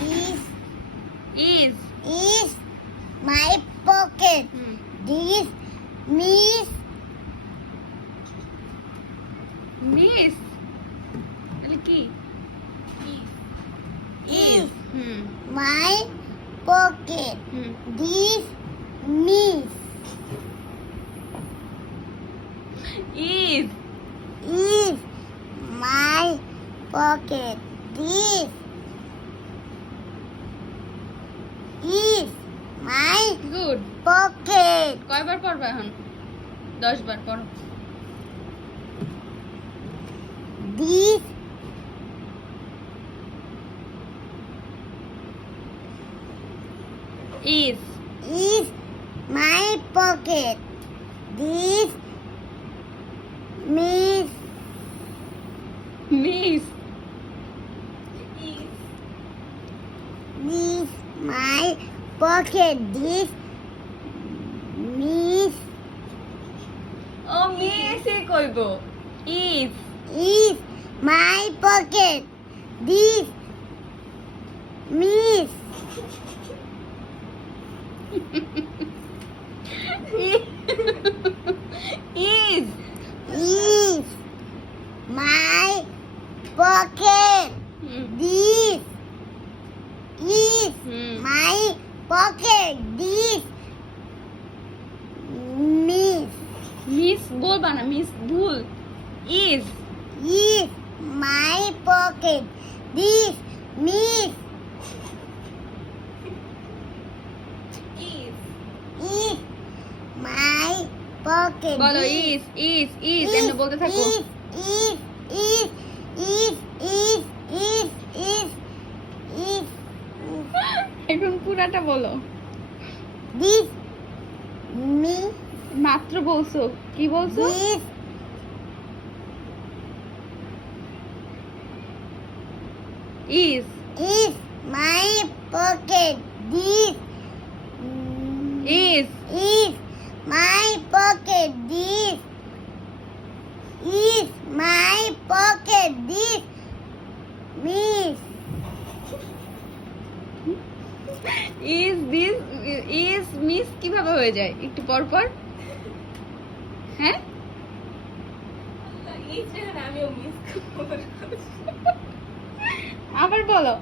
This is is my pocket. Hmm This miss miss তাহলে কি is hmm my pocket. Hmm This miss is is my pocket. This is my good pocket. কয়বার পড়বা এখন 10 বার পড়ো This is is my pocket. This miss miss is my pocket. This miss ও মিসে কইব is is my pocket. This miss is is my pocket. Hmm This is hmm my pocket. This miss miss বলবা না miss ভুল is is my pocket. This miss is my pocket. বলো This is এমনি বলতে থাকো is এখন পুরাটা বলো this me মাত্র বলছো কি বলছো this is is my pocket. This is is my pocket. This is my pocket. This miss is this is miss কিভাবে হয়ে যায় একটু পর পর হ্যাঁ আবার বলো